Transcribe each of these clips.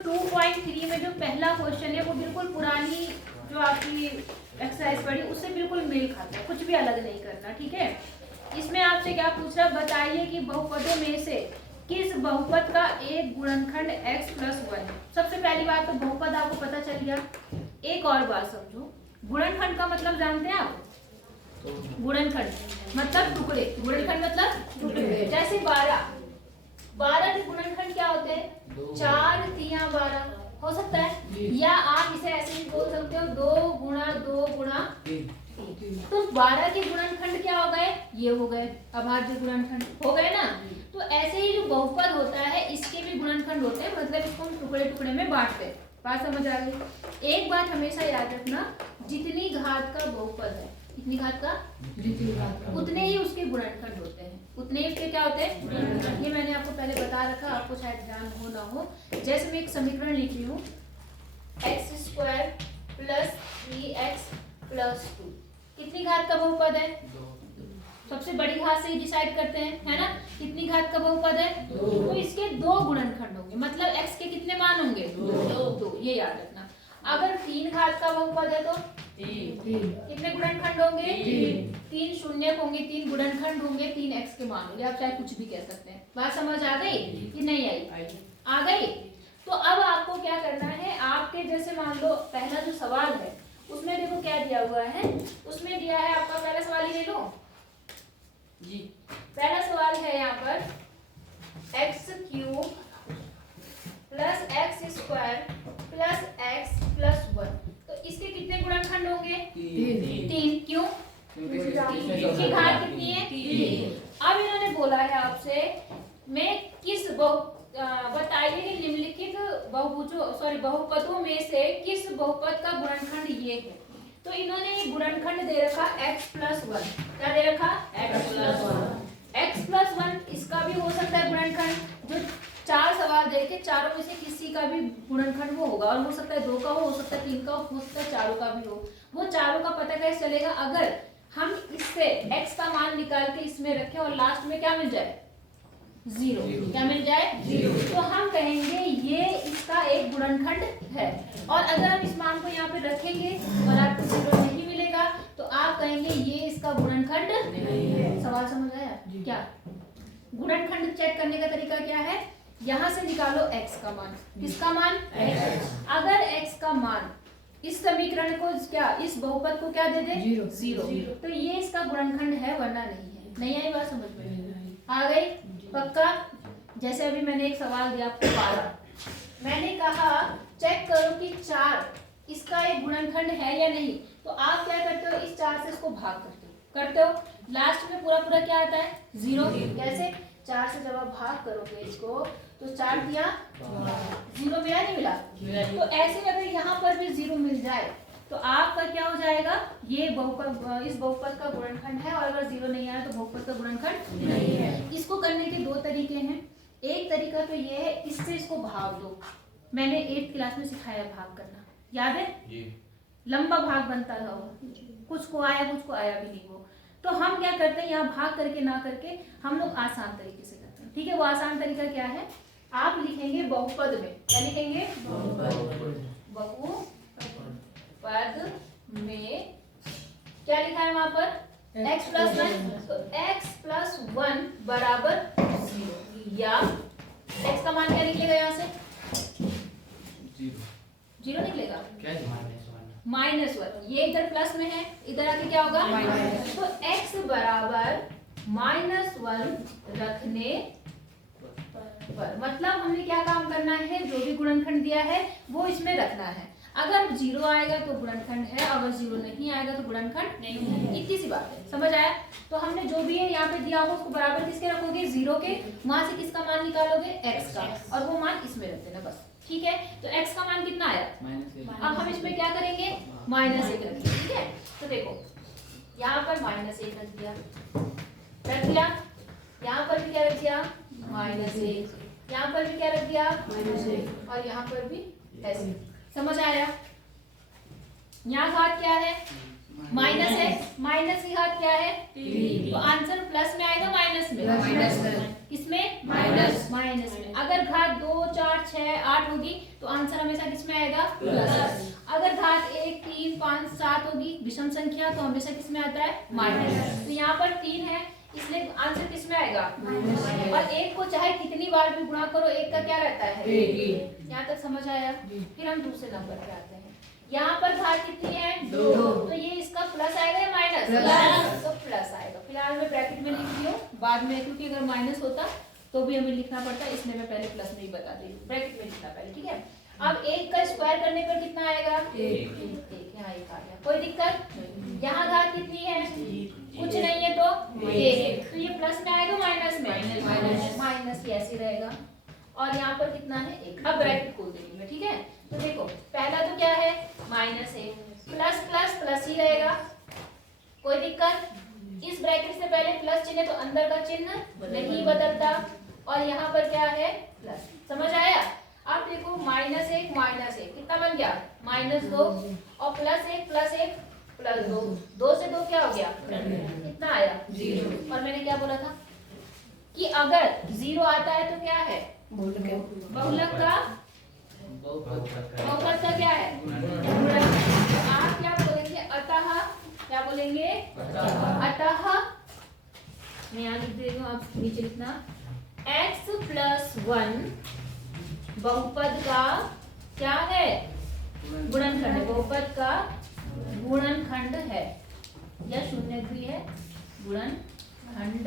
2.3 में जो पहला क्वेश्चन है वो बिल्कुल पुरानी जो आपकी एक्सरसाइज पढ़ी उससे बिल्कुल मेल खाता है, कुछ भी अलग नहीं करना, ठीक है। इसमें आपसे क्या पूछ रहा, बताइए कि बहुपदों में से किस बहुपद का एक गुणनखंड x + 1। सबसे पहली बात तो बहुपद आपको पता चल गया। एक और बात समझो, गुणनखंड का मतलब जानते हैं आप? गुणनखंड मतलब टुकड़े, गुणनखंड मतलब टुकड़े। जैसे 12 के गुणनखंड क्या होते हैं? 4 × 12 हो सकता है, या आप इसे ऐसे भी बोल सकते हो 2 × 2 × 3। तो 12 के गुणनखंड क्या हो गए? ये हो गए अभाज्य गुणनखंड, हो गए ना। तो ऐसे ही जो बहुपद होता है इसके भी गुणनखंड होते हैं, मतलब इसको हम टुकड़े टुकड़े में बांटते हैं। बात समझ आ गई? एक बात हमेशा याद रखना, जितनी घात का बहुपद है, कितनी घात का, उतने ही उसके गुणनखंड होते हैं, उतने ही उसके क्या होते हैं। ये मैंने आपको पहले बता रखा, आपको शायद ध्यान हो ना हो। जैसे मैं एक समीकरण लिख रही हूँ, x² + 3x + 2 कितनी घात का बहुपद है? सबसे बड़ी घात से ही डिसाइड करते हैं, है ना। कितनी घात का बहुपद है? तो इसके 2 गुणनखंड होंगे, मतलब x के कितने मान होंगे? 2। ये याद रखना। अगर 3 घात का बहुपद है तो कितने गुणनखंड होंगे? 3 शून्य होंगे, 3 गुणनखंड होंगे, 3x के मान होंगे। आप चाहे कुछ भी कह सकते हैं। बात समझ आ गई कि नहीं आई? आ गई। तो अब आपको क्या करना है, आपके जैसे मान लो पहला जो सवाल है उसमें देखो क्या दिया हुआ है। उसमें दिया है आपका पहला सवाल, ही ले लो जी। पहला सवाल है यहाँ पर x³ + x² + x + 1। तो इसके कितने गुणनखंड होंगे? 3। क्यों? इसकी घात कितनी है? 3। अब इन्होंने बोला है आपसे, मैं किस बताइए कि निम्नलिखित बहुपदों में से किस बहुपद का गुणनखंड ये है। तो इन्होंने ये गुणनखंड दे रखा x + 1। क्या दे रखा? x + 1। इसका भी हो सकता है गुणनखंड। जो 4 सवाल दे के चारों में से किसी का भी गुणनखंड वो होगा, और हो सकता है 2 का हो सकता है 3 का हो सकता है 4 का भी हो। वो चारों का पता कैसे चलेगा? अगर हम इससे x का मान निकाल के इसमें रखें और लास्ट में क्या मिल जाए? 0। क्या मिल जाए? 0। तो हम कहेंगे ये इसका एक गुणनखंड है। और अगर हम इस मान को यहाँ पे रखेंगे और आपको 0 नहीं मिलेगा तो आप कहेंगे ये इसका गुणनखंड नहीं है। सवाल समझ आया क्या? गुणनखंड चेक करने का तरीका क्या है? यहाँ से निकालो x का मान। किसका मान? x। अगर x का मान इस समीकरण को क्या, इस बहुपद को क्या दे दे? 0। तो ये इसका गुणनखंड है, वरना नहीं है। नहीं आई बात समझ में? आ गई? पक्का? जैसे अभी मैंने एक सवाल दिया आपको 12, मैंने कहा चेक करो कि 4 इसका एक गुणनखंड है या नहीं। तो आप क्या करते हो? इस 4 से इसको भाग करते हो। लास्ट में पूरा पूरा क्या आता है? 0। कैसे? 4 से जब आप भाग करोगे इसको तो 4 दिया 0 मिला, नहीं मिला? तो ऐसे अगर यहाँ पर भी 0 मिल जाए तो आपका क्या हो जाएगा? ये बहुपद, इस बहुपद का गुणनखंड है। और अगर 0 नहीं आया तो बहुपद का गुणनखंड नहीं है। इसको करने के 2 तरीके हैं। एक तरीका तो ये है, इससे इसको भाग दो। मैंने 8th क्लास में सिखाया भाग करना, याद है? लंबा भाग बनता था वो, कुछ को आया कुछ को आया भी नहीं वो। तो हम क्या करते हैं, यहाँ भाग करके ना करके हम लोग आसान तरीके से करते हैं। ठीक है, वो आसान तरीका क्या है? आप लिखेंगे बहुपद में, क्या लिखेंगे? बहुपद में क्या लिखा है वहां पर? x + 1। तो x + 1 = 0, या x का मान क्या निकलेगा? यहाँ से 0 निकलेगा। -1। ये इधर प्लस में है, इधर आके क्या होगा? माइनस। तो x = -1 रखने पर, मतलब हमने क्या काम करना है? जो भी गुणनखंड दिया है वो इसमें रखना है। अगर 0 आएगा तो गुणनखंड है, अगर 0 नहीं आएगा तो गुणनखंड नहीं है। इतनी सी बात है, समझ आया? तो हमने जो भी है यहाँ पे दिया होगा उसको बराबर किसके रखोगे? 0 के। वहां से किसका मान निकालोगे? x का, और वो मान इसमें रख देना बस। ठीक है, तो x का मान कितना आया? अब हम इसमें क्या करेंगे? -1 रखेंगे। ठीक है, तो देखो यहाँ पर -1 रख दिया, यहाँ पर भी क्या रख दिया? -1। यहाँ पर भी क्या रख दिया? -1। और यहाँ पर भी ऐसे। समझ आया? यहाँ घात क्या है? माइनस एक्स, माइनस की घात क्या है 3, तो आंसर प्लस में आएगा माइनस में, किसमें माइनस में। अगर घात 2 4 6 8 होगी तो आंसर हमेशा किसमें आएगा प्लस। अगर घात 1 3 5 7 होगी विषम संख्या तो हमेशा किसमें आता है माइनस। तो यहाँ पर 3 है इसलिए आंसर किसमें आएगा माइनस। और एक को चाहे कितनी बार भी गुणा करो एक का क्या रहता है एक। यहाँ तक समझ आया। फिर हम दूसरे नंबर पे आते हैं। यहाँ पर घात कितनी है 2, तो ये इसका प्लस आएगा या माइनस, तो प्लस आएगा। फिलहाल मैं ब्रैकेट में लिख रही हूँ, बाद में क्योंकि अगर माइनस होता तो भी हमें लिखना पड़ता, इसलिए मैं पहले प्लस में ही बता दी हूँ, ब्रैकेट में लिखना पहले, ठीक है। अब 1 का स्क्वायर करने पर कितना आएगा 1, यहाँ 1 आ गया, कोई दिक्कत। यहाँ घात कितनी है कुछ नहीं है तो 1, तो ये प्लस में आएगा माइनस में, माइनस ही ऐसे रहेगा। और यहाँ पर कितना है 1। अब ब्रैकेट खोल देंगे मैं, ठीक है। तो देखो पहला तो क्या है -1, प्लस प्लस प्लस ही रहेगा, कोई दिक्कत। इस ब्रैकेट से पहले प्लस चिन्ह है तो अंदर का चिन्ह नहीं बदलता। और यहाँ पर क्या है प्लस, समझ आया। अब देखो -1 कितना बन गया -2, और +1 +2, 2 से 2 क्या हो गया कितना आया 0। और मैंने क्या बोला था कि अगर 0 आता है तो क्या है बहुलक का, बहुपद का क्या है गुणन। तो आप क्या बोलेंगे अतः, क्या बोलेंगे अतः, मैं यहाँ लिख दे रही हूँ, आप नीचे लिखना x + 1 बहुपद का क्या है गुणनखंड है, बहुपद का गुणनखंड है या शून्यद्वि है, गुणनखंड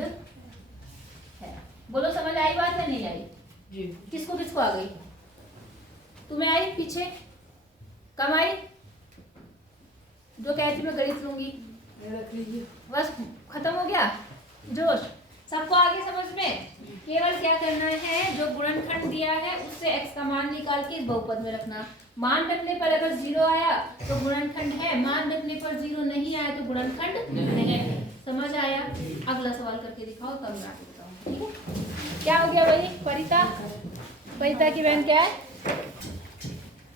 है। बोलो समझ आई बात है नहीं आई जी? किसको किसको आ गई? तुम्हें आई पीछे कम आई? जो कहती मैं गणित लूंगी रख लीजिए, बस खत्म हो गया जोश, सबको आगे समझ में। केवल क्या करना है जो गुणनखंड दिया है उससे x का मान निकाल के इस बहुपद में रखना। मान रखने पर अगर 0 आया तो गुणनखंड है, मान रखने पर 0 नहीं आया तो गुणनखंड नहीं है। समझ आया? अगला सवाल करके दिखाओ तब मैं आपको बताऊंगी, ठीक है। क्या हो गया भाई परिता, परिता की बहन क्या है,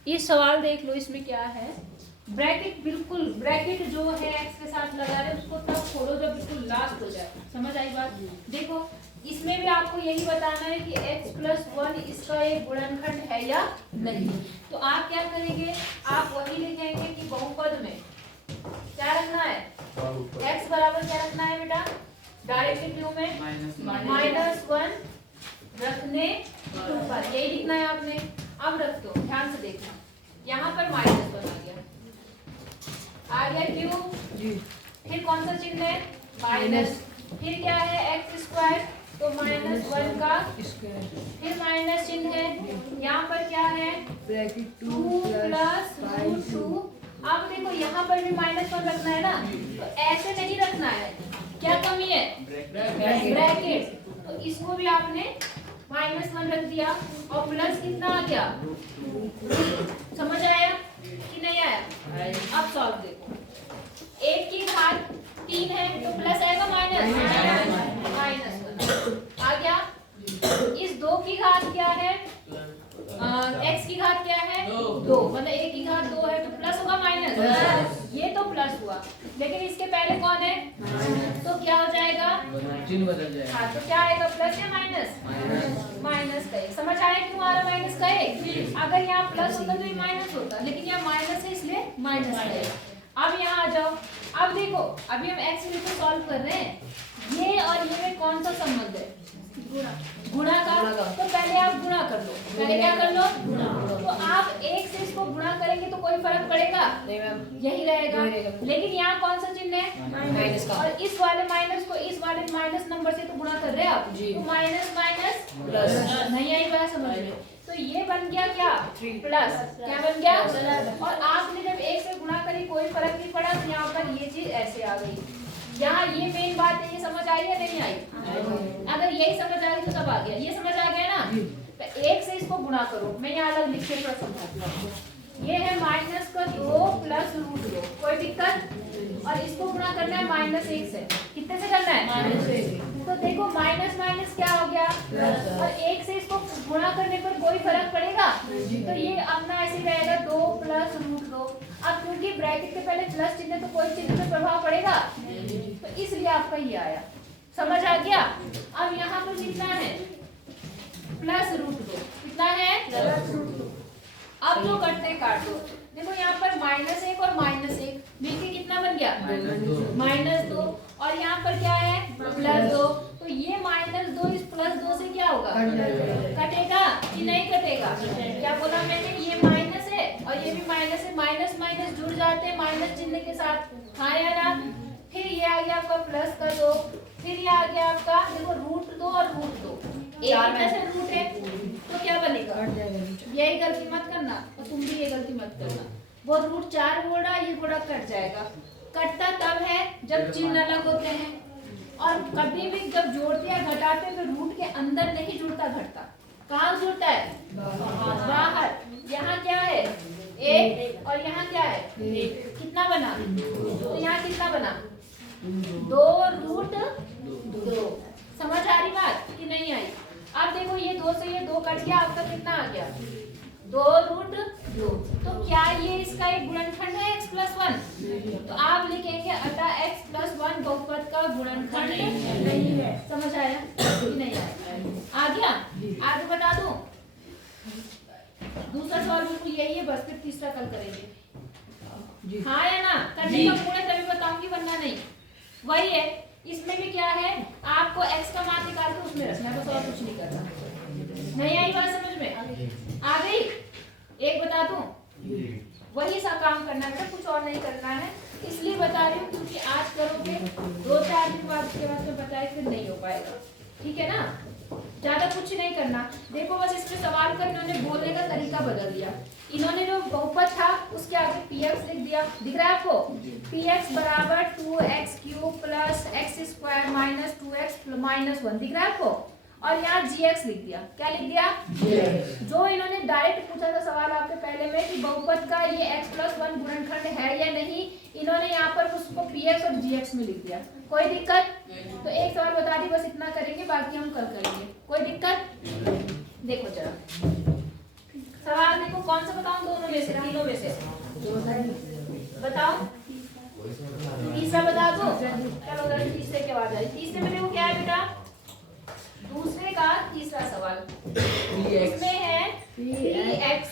इस सवाल देख लो, इसमें क्या है ब्रैकेट, बिल्कुल ब्रैकेट जो है x के साथ लगा रहे उसको तब छोड़ो जब बिल्कुल लास्ट हो जाए। समझ आई बात? देखो इसमें भी आपको यही बताना है कि x + 1 इसका एक गुणनखंड है या नहीं। तो आप क्या करेंगे, आप वही लिखेंगे कि बहुपद में क्या रखना है x बराबर क्या रखना है बेटा, डायरेक्ट व्यू में -1 रखने पर, यही लिखना है आपने। अब रख दो, ध्यान से देखना, यहाँ पर -1 आ गया क्यों जी। फिर कौन सा चिन्ह है माइनस, फिर क्या है x² तो -1 का स्क्वायर, फिर माइनस चिन्ह है। यहाँ पर क्या है 2 + √2। अब देखो यहाँ पर भी -1 रखना है ना, तो ऐसे नहीं रखना है, क्या कमी है ब्रैकेट, तो इसको भी आपने -1 रख दिया और प्लस कितना आ गया, समझ आया कि नहीं आया? अब सॉल्व देखो, 1 की घात 3 है तो प्लस आएगा माइनस आ गया। इस 2 की घात क्या है, x की घात क्या है 2, मतलब 1 की घात 2 है तो प्लस होगा माइनस, ये तो प्लस हुआ, लेकिन इसके पहले कौन है तो क्या हो जाएगा चिन्ह बदल जाएगा। हाँ तो क्या आएगा प्लस या माइनस का। समझ आया क्यों आ रहा माइनस का? अगर यहाँ प्लस होता तो ये माइनस होता, लेकिन यहाँ माइनस है इसलिए माइनस आएगा। अब यहाँ आ जाओ, अब देखो अभी हम x को सॉल्व कर रहे हैं, ये और ये में कौन सा संबंध है गुणा का, तो पहले आप गुणा कर लो, पहले क्या कर लो गुणा। तो आप 1 से इसको गुणा करेंगे तो कोई फर्क पड़ेगा नहीं मैम, यही रहेगा। लेकिन यहाँ कौन सा चिन्ह है माइनस का, और इस वाले माइनस को इस वाले माइनस नंबर से तो गुणा कर रहे हैं आप, तो माइनस प्लस नहीं आई बात समझ में। तो ये बन गया क्या प्लस, क्या बन गया, और आपने जब 1 से गुणा करी कोई फर्क नहीं पड़ा, तो यहाँ पर ये चीज ऐसे आ गई। यहाँ ये मेन बात है, ये समझ आई या नहीं आई? अगर यही समझ आ रही तो सब आ गया, ये समझ आ गया ना। तो 1 से इसको गुणा करो, मैं यहाँ अलग लिख के थोड़ा समझाती हूँ आपको। ये है -2 + √2, कोई दिक्कत, और इसको गुणा करना है -1 से, कितने से करना है -1, तो देखो माइनस माइनस क्या हो गया और एक से इसको गुणा करने पर कोई फर्क पड़ेगा, तो ये अपना ऐसे रहेगा 2 प्लस रूट 2। अब क्योंकि ब्रैकेट के पहले प्लस चिन्ह तो कोई चिन्ह पे प्रभाव पड़ेगा, तो इसलिए आपका ये आया। समझ आ गया? अब यहाँ पर कितना है प्लस रूट 2, कितना है प्लस रूट 2। अब जो करते हैं काट दो, देखो यहाँ पर -1 और -1 मिलके कितना बन गया -2, और यहाँ पर क्या है +2, तो ये -2 इस +2 से क्या होगा कटेगा कि नहीं कटेगा? क्या बोला मैंने, ये माइनस है और ये भी माइनस है, माइनस माइनस जुड़ जाते हैं माइनस चिन्ह के साथ, हाँ या ना? फिर ये आ गया आपका प्लस का 2, फिर ये आ गया आपका देखो √2 और √2, एक में से रूट है तो क्या बनेगा, यही गलती मत करना और तुम भी ये गलती मत करना। वो √4 बोल रहा, ये थोड़ा कट जाएगा। कटता तब है जब चिन्ह अलग होते हैं, और कभी भी जब जोड़ते या घटाते तो रूट के अंदर नहीं जुड़ता घटता, कहाँ जुड़ता है बाहर। यहाँ क्या है 1 और यहाँ क्या है 1, कितना बना, तो यहाँ कितना बना 2√2। समझ आ रही बात कि नहीं आई? अब देखो ये 2 से ये 2 कट गया, आपका कितना आ गया 2√2। तो क्या ये इसका एक गुणनखंड है x+1? तो आप लिखेंगे अतः x+1 बहुपद का गुणनखंड नहीं है। समझ आया कि नहीं आया? आ गया? आगे बता दूं, दूसरा सवाल बिल्कुल यही है, बस फिर तीसरा कल करेंगे, हाँ या ना? करने का पूरे तभी बताऊंगी वरना नहीं। वही है, इसमें भी क्या है, आपको x का मान निकाल के उसमें रखना है, बस और कुछ नहीं करना। नहीं आई बात समझ में? आ गई? एक बता दूं, वही सा काम करना है, कुछ और नहीं करना है। इसलिए बता रही हूँ क्योंकि आज करोगे 2-4 दिन बाद के बाद में बताए फिर नहीं हो पाएगा, ठीक है ना? ज्यादा कुछ नहीं करना। देखो बस इसमें सवाल कर इन्होंने बोलने का तरीका बदल दिया। इन्होंने जो बहुपद था उसके आगे px लिख दिया, दिख रहा है आपको? px बराबर 2x³ plus x² minus 2x minus 1, दिख रहा है आपको? और यहाँ gx लिख दिया। क्या लिख दिया? जो इन्होंने डायरेक्ट पूछा था सवाल आपके पहले में कि बहुपद का ये x+1 गुणनखंड है या नहीं, इन्होंने यहाँ पर उसको px और gx में लिख दिया। कोई दिक्कत? तो एक सवाल बता दी, बस इतना करेंगे, बाकी हम कल करेंगे। कोई दिक्कत? देखो जरा सवाल देखो, कौन सा बताऊं दोनों में से, तीनों में से बताओ? तीसरा बता दो, चलो तीसरे के बाद आई। तीसरे में देखो क्या है बेटा, दूसरे का तीसरा सवाल, इसमें है 3x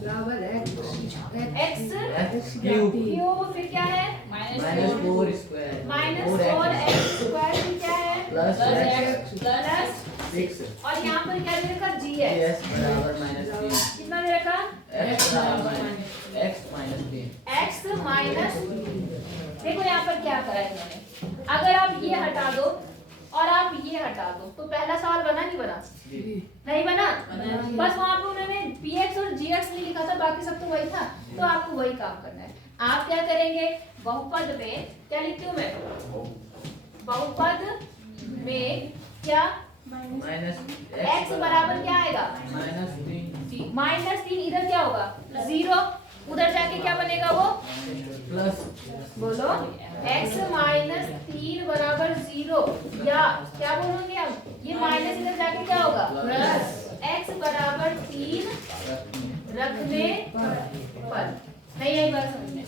बराबर x क्यूब, फिर क्या है -4x², फिर क्या है प्लस 6, और यहाँ पर क्या दे रखा gx बराबर -3, कितना दे रखा x माइनस। देखो यहाँ पर क्या करा है इन्होंने, अगर आप ये हटा दो और आप ये हटा दो तो पहला सवाल बना नहीं बना? नहीं बना। बस वहां पे उन्होंने px और gx नहीं लिखा था, बाकी सब तो वही था। तो आपको वही काम करना है। आप क्या करेंगे, बहुपद में क्या लिखती हूँ मैं, बहुपद में क्या x बराबर क्या आएगा -3, इधर क्या होगा 0, उधर जाके क्या बनेगा वो प्लस, बोलो x -3 बराबर 0, या क्या बोलोगे आप, ये माइनस इधर जाके क्या होगा प्लस, x बराबर 3 रखने पर। नहीं आई बात समझ में?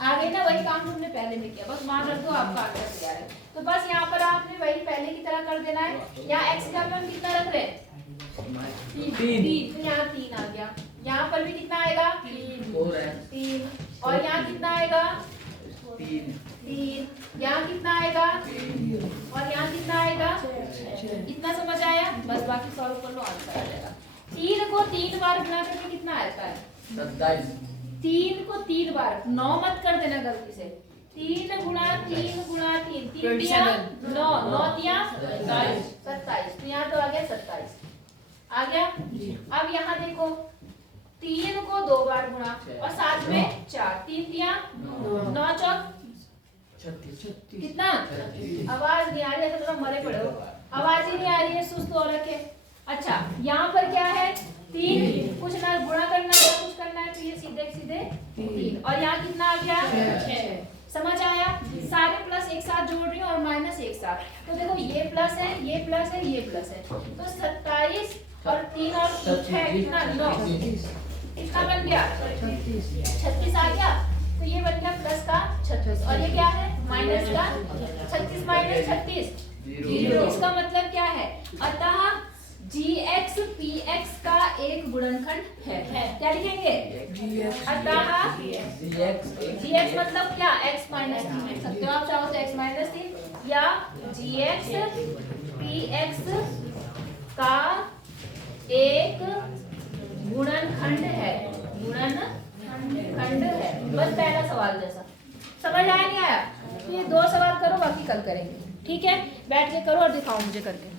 आ गई ना? वही काम तुमने पहले में किया, बस मान रख दो, आपका आंसर तैयार है। तो बस यहाँ पर आपने वही पहले की तरह कर देना है। यहाँ x का मान कितना रख रहे हैं 3, तो यहाँ 3 आ गया। यहाँ पर भी कितना आएगा 3, और यहाँ कितना आएगा 3, यहाँ कितना आएगा 3, और यहाँ कितना आएगा 6। इतना समझ आया? बस बाकी सॉल्व कर लो, आंसर आ जाएगा। 3 को 3 बार गुणा करके कितना आता है 27। 3 को 3 बार, 9 मत कर देना गलती से। 3 गुणा 3 गुणा 3, 3 दिया 9, 9 दिया 27, तो यहाँ तो आ गया 27। आ गया? अब यहाँ देखो 3 को 2 बार गुणा और साथ में 4, 3 दिया 9 चौक 36, कितना? आवाज नहीं आ रही है, तो थोड़ा मरे पड़े हो, आवाज ही नहीं आ रही है, सुस्त हो रखे। अच्छा यहाँ पर क्या है 3, कुछ ना गुणा करना है कुछ करना है, तो ये सीधे सीधे 3, और यहाँ कितना आ गया 6। समझ आया? सारे प्लस प्लस एक साथ जोड़ रही हूँ और माइनस एक साथ, तो देखो ये प्लस है, ये प्लस है, ये प्लस है, तो 27 और 3 और 6 कितना 9, कितना बन गया 36 आ गया। तो ये बन गया प्लस का 36 और ये क्या है माइनस का 36 माइनस 36 0। इसका मतलब क्या है, अतः gx px का एक गुणनखंड है। क्या लिखेंगे, अतः gx मतलब क्या x माइनस 3 लिख सकते हो आप चाहो तो x माइनस 3, या gx px का एक गुणनखंड है, गुणनखंड है। बस पहला सवाल जैसा, समझ आया नहीं आया? तो ये 2 सवाल करो, बाकी कल करेंगे, ठीक है? बैठ के करो और दिखाओ मुझे करके।